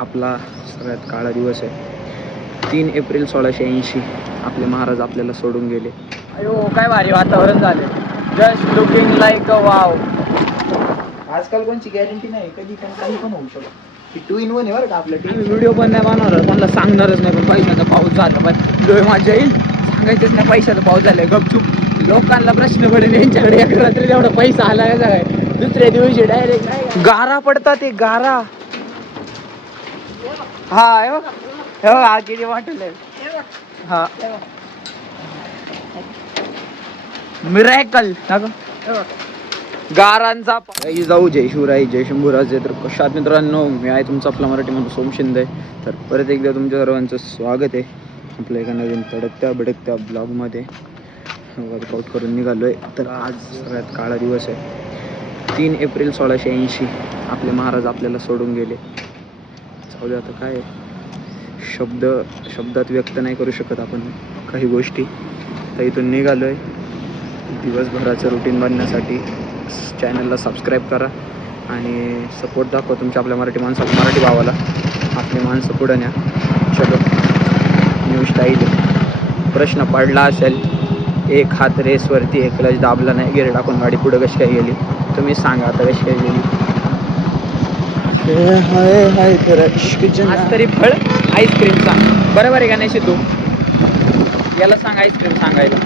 आपला सगळ्यात काळा दिवस आहे. 3 एप्रिल 1680 आपले महाराज आपल्याला सोडून गेले. अयो काय भारी वातावरण झाले. Just looking like a wow. आजकाल कोणची गॅरंटी नाही, कधी पण काही पण होऊ शकतो. 2 in 1 आहे बरं का आपलं. टीव्ही व्हिडिओ पण नाही बनवणार, कोणाला सांगणारच नाही. पण पैशाचा पाऊस झाला पाहिजे, डोळे माझ्या येईल. सांगायचंच नाही पैशाचा पाऊस झालाय. गपचूप लोकांना प्रश्न पडेल यांच्याकडे एक रात्री एवढा पैसा आला काय. दुसऱ्या दिवशी डायरेक्ट नाही गारा पडतात. ते गारा हा हा किती वाटलं हा मिरॅकल गारांचा जाऊ. जय शिवराय, जय शंभूराजे. तर कशात मित्रांनो, मी आहे तुमचा आपला मराठी माणूस सोम शिंदे. तर परत एकदा तुमच्या सर्वांचं स्वागत आहे आपल्या एका नवीन तडकत्या भडकत्या ब्लॉगमध्ये. वर्कआउट करून निघालो आहे. तर आज सगळ्यात काळा दिवस आहे. 3 एप्रिल 1680 आपले महाराज आपल्याला सोडून गेले. जाऊ दे आता, काय शब्दात व्यक्त नाही करू शकत आपण काही गोष्टी. तर इथून निघालो आहे. दिवसभराचं रुटीन बनण्यासाठी चॅनलला सबस्क्राईब करा आणि सपोर्ट दाखवा तुमच्या आपल्या मराठी माणसाला, मराठी भावाला. आपली माणसं पुढं न्या. चलो, न्यू स्टाईल. प्रश्न पडला असेल, एक हात रेसवरती, एक क्लच दाबला नाही, गेअर टाकून गाडी पुढं कशी काय गेली, तुम्ही सांगा आता कशी काय गेली. आज तरी फळ आईस्क्रीमचा बरोबर आहे का नाही शितू? याला सांग आईस्क्रीम सांगायला.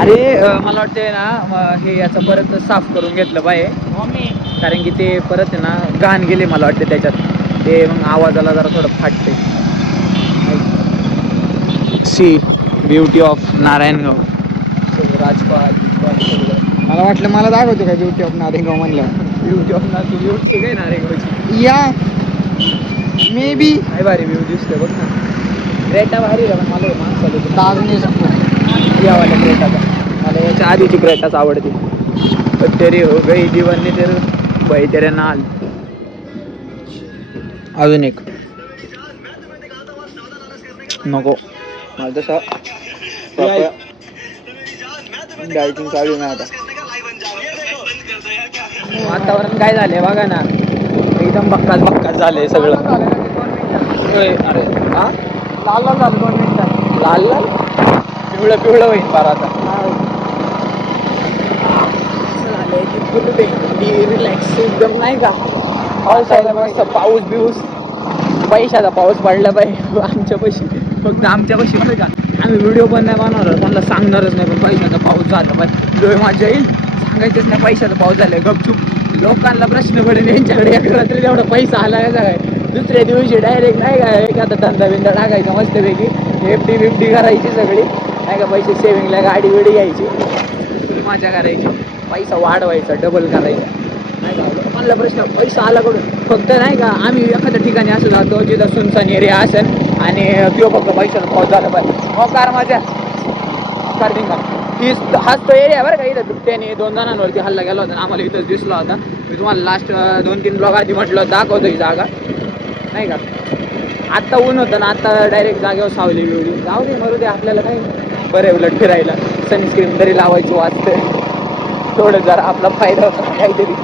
अरे मला वाटतंय ना, हे याचं परत साफ करून घेतलं पाहिजे, कारण की ते परत आहे ना घाण गेले मला वाटते त्याच्यात. ते मग आवाजाला जरा थोडं फाटते. See beauty of Narayangaon. राजपाट मला वाटलं मला दाखवते काय ब्युटी ऑफ नारायणगाव म्हणलं. ब्युटी ऑफ ब्युटी काय नारायणगावची या मे बी काय भारी व्ह्यू दिसतोय बघ ना. क्रेटा भारी आहे पण मला माणसाला दाग नाही शकतो यावाल्या क्रेटाचा. मला याच्या आधीची क्रेटाच आवडते. पण तेरी हो गई दिवानी तेरे भाई तेरे नाल. अजून एक नको मला तसं डायटिंग चालू नाही आता. वातावरण काय झालंय बघा ना, एकदम बक्काच झालंय सगळं. अरे हा लाल लाल झालं 2 मिनिटात. लाल पिवळं होईल फार आता. झालंय की फुल रिलॅक्स एकदम नाही का. पावसाळ्यात मस्त पाऊस बिऊस, पैशाचा पाऊस पडला पाहिजे आमच्या पैसे, फक्त आमच्या पैसे बरं का. आम्ही व्हिडिओ पण नाही बनवणार, कोणाला सांगणारच नाही. पण पैशाचा पाऊस झाला पाहिजे, डोळे माझ्या येईल. सांगायचंच नाही पैशाचा पाऊस झालाय. गपचूप लोकांना प्रश्न पडेल यांच्याकडे एक रात्री एवढा पैसा आला काय. दुसऱ्या दिवशी डायरेक्ट नाही का एखादा धंदा बिंदा टाकायचा मस्तपैकी, एफडी बिफडी करायची सगळी नाही का. पैसे सेविंगला गाडी बिडी घ्यायची, मजा करायची, पैसा वाढवायचा, डबल करायचा नाही का. मला प्रश्न पैसा आला कडून फक्त नाही का. आम्ही एखाद्या ठिकाणी असं जातो जिथं सुनसान एरिया असेल आणि किंवा फक्त पैशाचा पाऊस झाला पाहिजे, हो कार माझ्या स्टार्टिंग हाच तो एरिया बरं का. इथं बिबट्याने 2 जणांवरती हल्ला गेला होता, आम्हाला इथंच दिसला होता. मी तुम्हाला लास्ट 2-3 ब्लॉग आधी म्हटलं दाखवतो ही जागा नाही का. आत्ता ऊन होतं ना, आत्ता डायरेक्ट जागेवर सावली बिवली. जाऊ दे मरू दे, आपल्याला काय बरं आहे उलट फिरायला. सनस्क्रीन तरी लावायची वाचते थोडं, जरा आपला फायदा होता काहीतरी.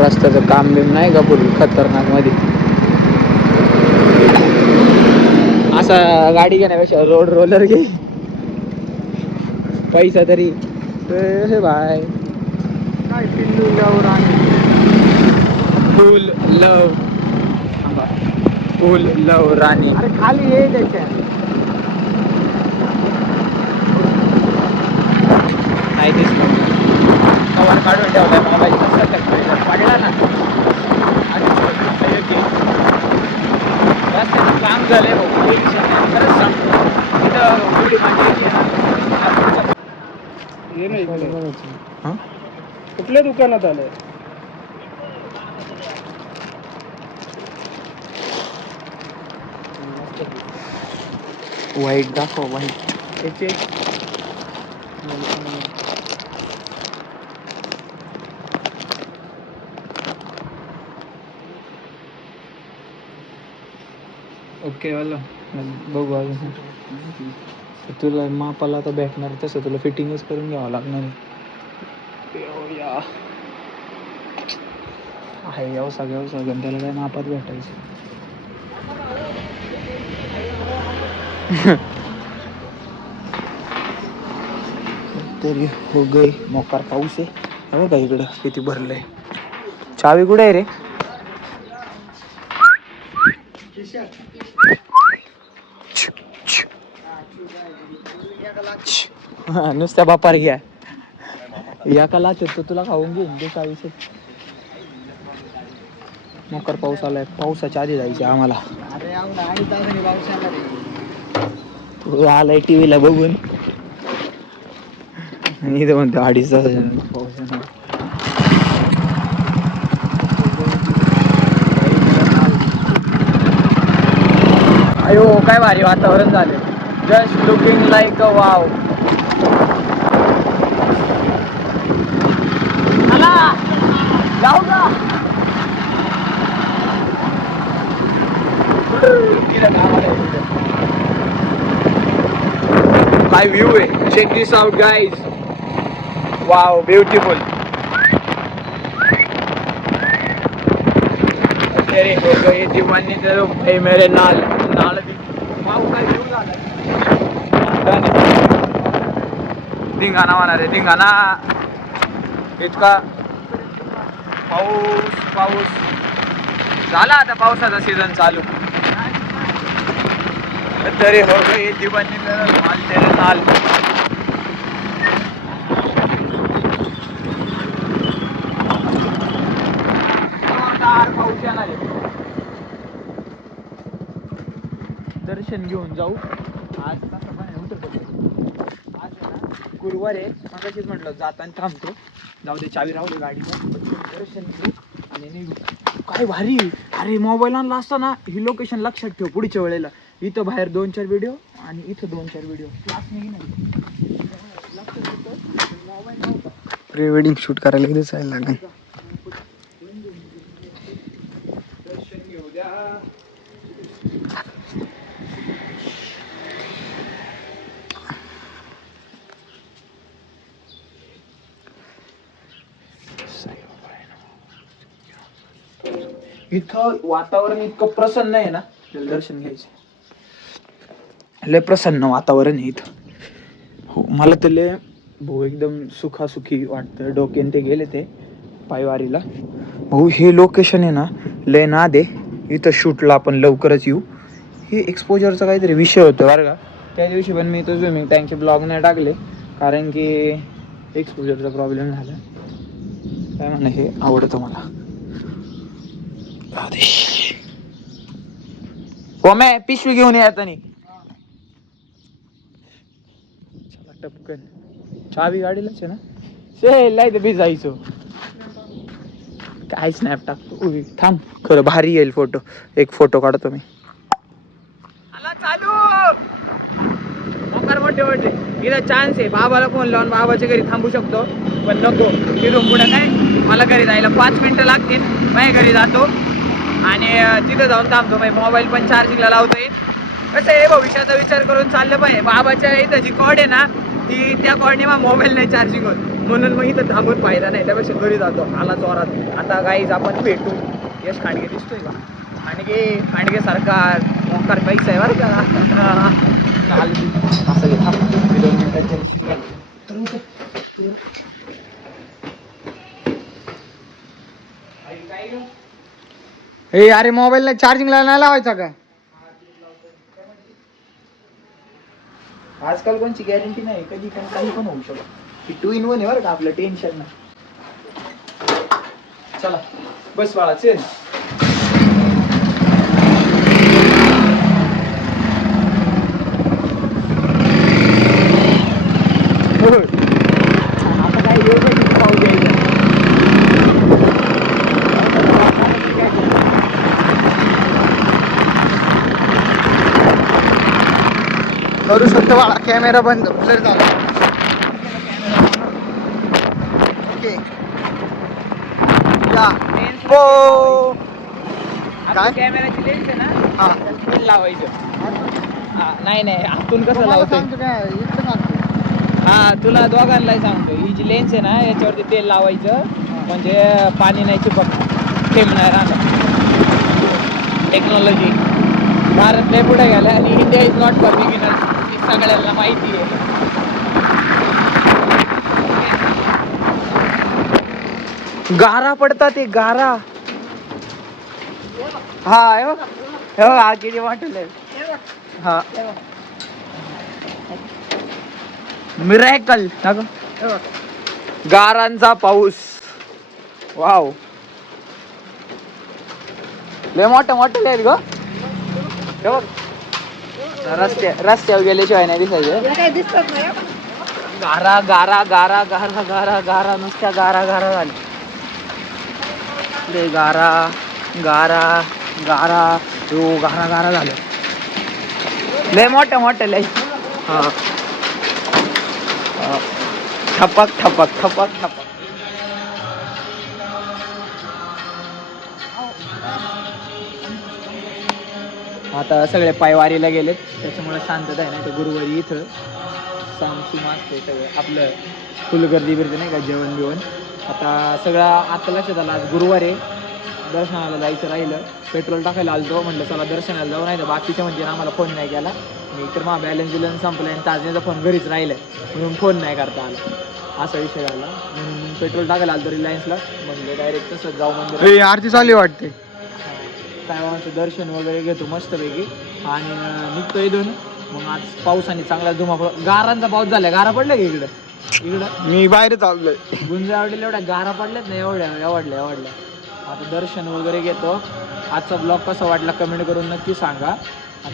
रस्त्याचं काम बिम नाही का पूर्वी खतरनाक मध्ये. असा गाडी घेण्यापेक्षा रोड रोलर घे, पैसा तरी हे भाई. काय पिल्लू लव राणी फुल लव राणी. अरे खाली ये त्याच्या नाही दिसलं कवर काढून ठेवलाय मोबाईल. पडला ना रस्त्याचं काम झालंय भाऊ. खरंच सांगतो ये नाही हां कुठल्या दुकानात आलंय. वाईट दाखव वाईट. त्याचे ओके वाला बघू अजून. तुला मापाला आता भेटणार तसं तुला फिटिंगच करून घ्यावं लागणार आहे. येऊया आहे व्यवसाय त्याला काय मापात भेटायचं. तरी हो गई मोकार पाऊस आहे हो का इकडं किती भरलंय. चावी कुठे आहे रे. नुसत्या बापार घ्या या कला तो तुला खाऊन घेईन ते चावीस. मोकार पाऊस आलाय. पावसाच्या आधी जायचं आम्हाला. अरे आणि तासाने पाऊस येणार आहे. तू आलाय टीव्हीला बघून आणि इथं म्हणतो 2.5 तास पाऊस येणार. अयो काय भारी वातावरण झालं. Just looking like a wow. आला जाऊ का. काय व्ह्यू आहे. चेक दिस आउट गाइज. Wow beautiful. तेरे हो गए दीवाने तेरे भाई मेरे नाल नाल वाव काय व्ह्यू झाला. धिंगाणा होणार आहे धिंगाणा. इतका पाऊस झाला. आता पावसाचा सीझन चालू. तेरे हो गए दीवाने तेरे नाल तेरे नाल. पाऊस येणार आहे. दर्शन घेऊन जाऊ. आज तसं पण आज आहे ना गुरुवार आहे. मगाशीच म्हटलं जाताना थांबतो. जाऊ दे चावी राहू दे गाडीवर. दर्शन घेऊ आणि निघू. काय भारी. अरे मोबाईल आणला असता ना ही लोकेशन लक्षात ठेव पुढच्या वेळेला. इथं बाहेर 2-4 व्हिडिओ आणि इथं 2-4 व्हिडिओ. प्री वेडिंग शूट करायला किती जायला लागेल. दर्शन घेऊ द्या. इथं वातावरण इतकं प्रसन्न आहे ना. दर्शन घ्यायचं लय प्रसन्न वातावरण आहे इथं. हो मला तर लय भाऊ एकदम सुखासुखी वाटतं. डोक्याने ते गेले ते पायवारीला. भाऊ हे लोकेशन आहे ना लय नाद आहे. इथं शूटला आपण लवकरच येऊ. हे एक्सपोजरचा काहीतरी विषय होतो बरं का. त्या दिवशी पण मी तो स्विमिंग टँकचे ब्लॉग नाही टाकले कारण की एक्सपोजरचा प्रॉब्लेम झाला. काय म्हणा हे आवडतं मला. हो मैं पिशवी घेऊन येता नाही. चला टपकन. चावी गाडीलाच आहे ना. शेलाय बी जायचो. काय स्नॅप टाकतो. थांब खरं भारी येईल फोटो. एक फोटो काढतो मी. आला चालू मोठे मोठे. इथं चान्स आहे. बाबाला फोन लावून बाबाच्या घरी थांबू शकतो पण नको. तिथून पुढे काय मला घरी जायला 5 मिनिटं लागतील. माझ्या घरी जातो आणि तिथं जाऊन थांबतो. मोबाईल पण चार्जिंगला लावतोय. कसं आहे भविष्याचा विचार करून चाललं पाहिजे. बाबाच्या इथं जी कॉर्ड आहे ना ती त्या कॉर्डने मग मोबाईल नाही चार्जिंग होत. म्हणून मग इथं थांबून फायदा नाही. त्यापेक्षा घरी जातो. आला जोरात. आता गाईज आपण भेटू. यश खांडगे दिसतोय का. खांडगे सारखा मोकार पैसा आहे बरं का. असं घे थांब. 2 मिनिटांच्या. हे अरे मोबाईलला चार्जिंगला नाही लावायचा का. आजकाल कोणची गॅरंटी नाही. कधी पण काही पण होऊ शकतो. 2 in 1 आहे बरं का. आपलं टेन्शन नाही. चला बस बाळा चल. आता काय येऊ पाहू द्यायचं. करू शकतो बाळा. कॅमेरा बंद ब्लर झाला. ओके हो. काय कॅमेराची लेन्स आहे ना. हा लावायचं. नाही आतून कसं लावतो. सांगतो काय इकडे सांगतो. हा तुला दोघांना सांगतो, ही जी लेन्स आहे ना याच्यावरती तेल लावायचं म्हणजे पाणी नाही चिपक, थेंब नाही राहणार. टेक्नॉलॉजी भारत लय पुढे गेला आणि India is not for beginners, ही सगळ्यांना माहिती आहे. गारा पडतात ते गारा. हा हे बघ, हे बघ हा किती वाटलं. हा मिरॅकल गारांचा पाऊस. वाव, लय मोठं मोठं लिहिल ग. हे बघ रस्त्यावर गेल्याशिवाय नाही दिसायचं. गारा गारा गारा गारा गारा गारा नुसत्या गारा गारा झाली. लय गारा गारा गारा हो गारा गारा झालं. लय मोठं मोठं लय. हा ठपक ठपक ठपक ठपक. आता सगळे पायवारीला गेलेत त्याच्यामुळे शांतता आहे. नाही तर गुरुवारी इथं सामसूम असते सगळं आपलं, फुल गर्दी बिर्दी नाही का, जेवण बिवण. आता सगळं आता लक्षात आलं आज गुरुवार आहे, दर्शनाला जायचं राहिलं. पेट्रोल टाकायला आलतो, म्हटलं चला दर्शनाला जाऊ. नाही तर बाकीच्या म्हणजे आम्हाला फोन नाही केला. मी तर मग बॅलन्स बिलन्स संपला आणि ताजण्याचा फोन घरीच राहिला म्हणून फोन नाही करता आला. असा विषय झाला म्हणून पेट्रोल टाकायला आलतो रिलायन्सला. म्हणजे डायरेक्ट तसंच जाऊ मंदिर. आरती चालली वाटते. साईबाबांचं दर्शन वगैरे घेतो मस्तपैकी आणि निघतो इथून. मग आज पावसाने चांगला धुमाकूळ, गारांचा पाऊस झाला. गारा पडल्या का इकडं? मी बाहेर चाललोय. गुंज आवडलेल्या एवढ्या गारा पडल्यात ना, एवढल्या. आता दर्शन वगैरे घेतो. आजचा ब्लॉग कसा वाटला कमेंट करून नक्की सांगा.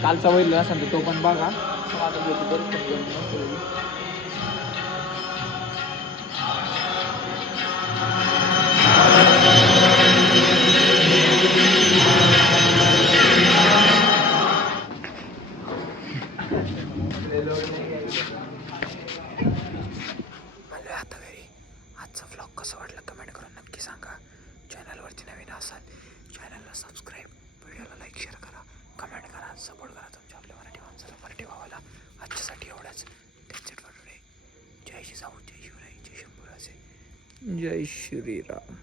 कालचा होईल असेल तर तो पण बघा. आता घेतो दर्शन घेऊन. आता घरी. आजचा व्लॉग कसा वाटला कमेंट करून नक्की सांगा. चॅनलवरती नवीन असाल चॅनलला सबस्क्राईब, व्हिडिओला लाईक शेअर करा, कमेंट करा, सपोर्ट करा तुमच्या आपल्या मराठी माणसाला, मराठी भावाला. आजच्यासाठी एवढंच. जय जिजाऊ, जय शिवराय, जय शंभूराजे, जय श्रीराम.